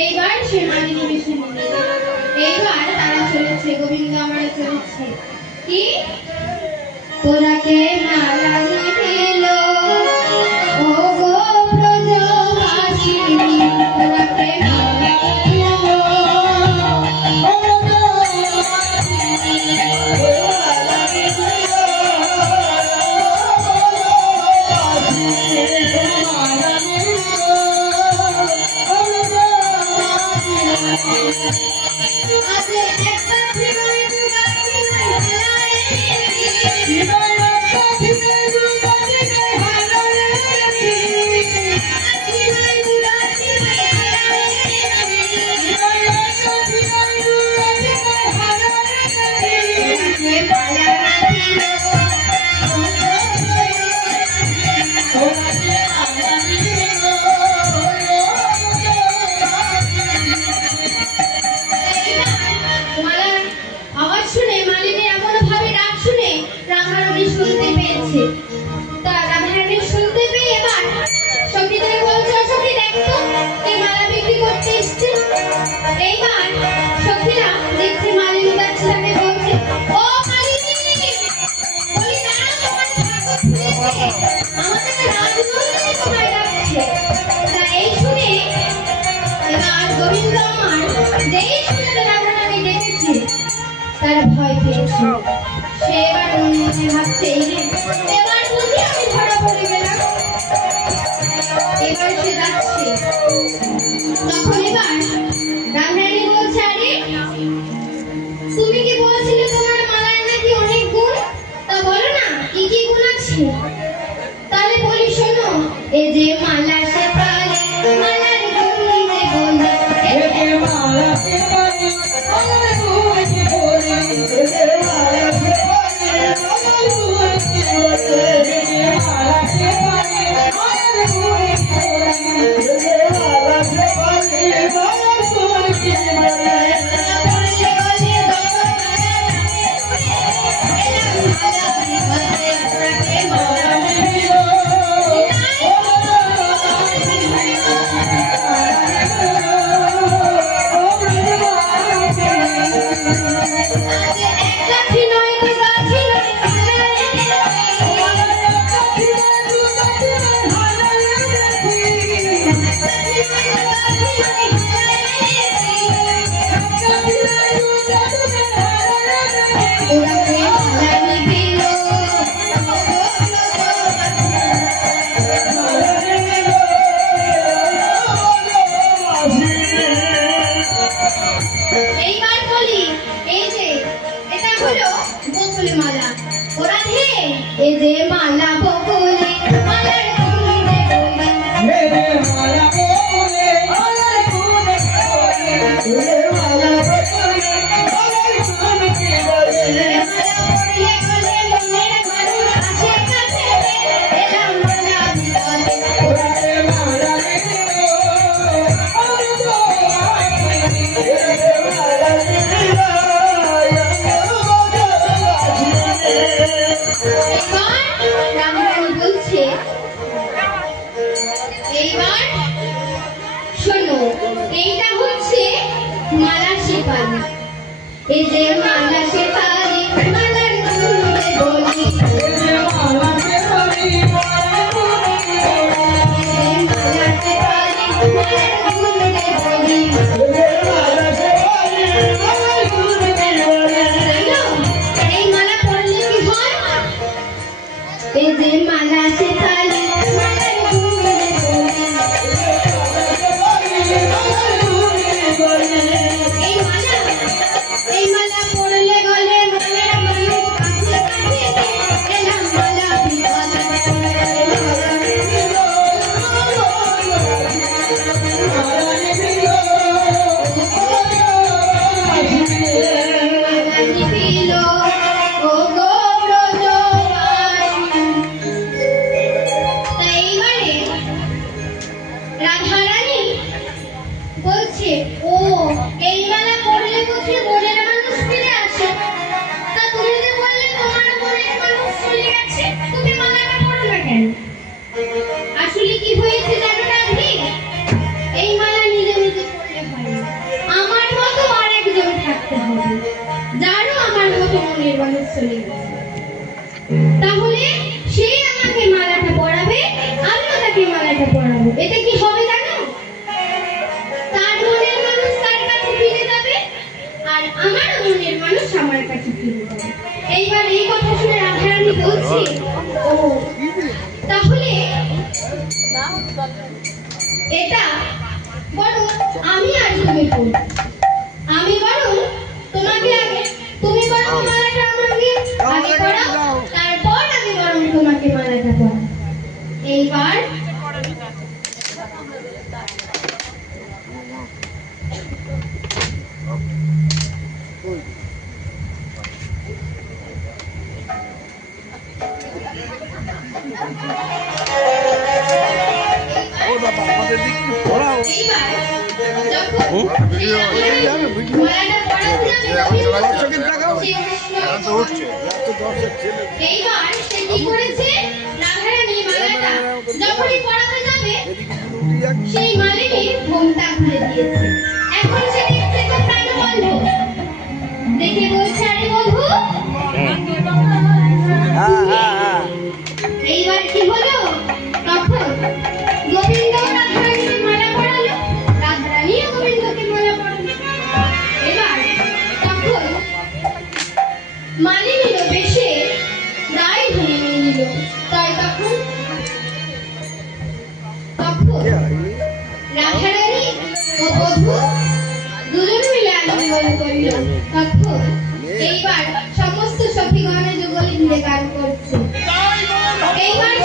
এইবার সে মালিনী বেশে নিল। এইবার তারা চলেছে, গোবিন্দ আমার চলেছে কি তোরাকে মালা দিল ও গো ব্রজবাসিনী, তোরাকে মালা দিল ও গো তারা ভয় পেয়েছে। সে এবার ভাবছে এবার বুঝি আমি ধরা পড়ে গেলাম। এবার সে যাচ্ছে, তখন এবার রাধারানী বলছে আরে তুমি কি বলছিলে তোমার মালার নাকি অনেক গুণ, তা বলো না কি কি গুণ আছে। তাহলে বলি শোনো, এই যে মালা সে পালে মালার গুণ যে বলে, এই যে মালা সে পালে মালার গুণ যে বলে, এই যে মালা সে পালে মালার গুণ যে বলে, এই যে মালা সে পালে মালার গুণ যে বলে, এই যে মালা সে পালে মালার গুণ যে বলে। এইবার শোনো, এইটা হচ্ছে মালা শেফালি। এই যে মালা শেফালি মালার গুণ যে বলি, এই যে মালা শেফালি মালার গুণ যে বলি, এই যে মালা শেফালি মালার গুণ যে বলি, এই যে মালা শেফালি মালার গুণ যে বলি। জানো এই মালা পড়লে কি হয়? এই যে মালা শেফালি মালার গুণ যে বলি, এই মালা পড়লে গলে মনের মানুষ কাছে কাছে এলাম মালা বিকালে, রাধারানী বলছে ও এই মালা পড়লে বুঝি মনের মানুষ ফিরে আসে। তা তুমি যে বললে তোমার মনের মানুষ চলে গেছে, তুমি মালাটা পড়ো না কেন? আসলে কি হয়েছে জানো রাধি, এই মালা নিজে নিজে পড়লে পড়াবো। এতে কি হবে জানো? তার মনের মানুষ তার কাছে ফিরে যাবে, আর আমার মনের মানুষ আমার কাছে ফিরে যাবে। এইবার এই কথা শুনে রাধারানী বলছে, ও তাহলে এটা বরং আমি আর তুমি করব। আমি বরং তোমাকে আগে, তুমি বরং মালাটা আমাকে আগে পরাও, তারপর আমি বরং তোমাকে মালাটা পরাবো। এইবার এইবার সে কি করেছে, রাধারানী মালাটা যখনই পরাতে যাবে সেই মালিনীর ঘোমটা খুলে দিয়েছে। এখন সে দেখছে যে প্রাণবন্ধ, দেখে বলছে, আরে বধূ, এইবার কি হলো? তখন গোবিন্দ রাধারানীকে মালা পরালো, রাধারানীও গোবিন্দকে মালা পরালো। এবার তখন মালিনীর বেশে রায় ধরিয়ে নিল। তাই তখন রাধারানী ও বধূ দুজন মিলে আলিঙ্গন করল। তখন এইবার সমস্ত সখীগণে যুগলে ধীরে গান করছে। এইবার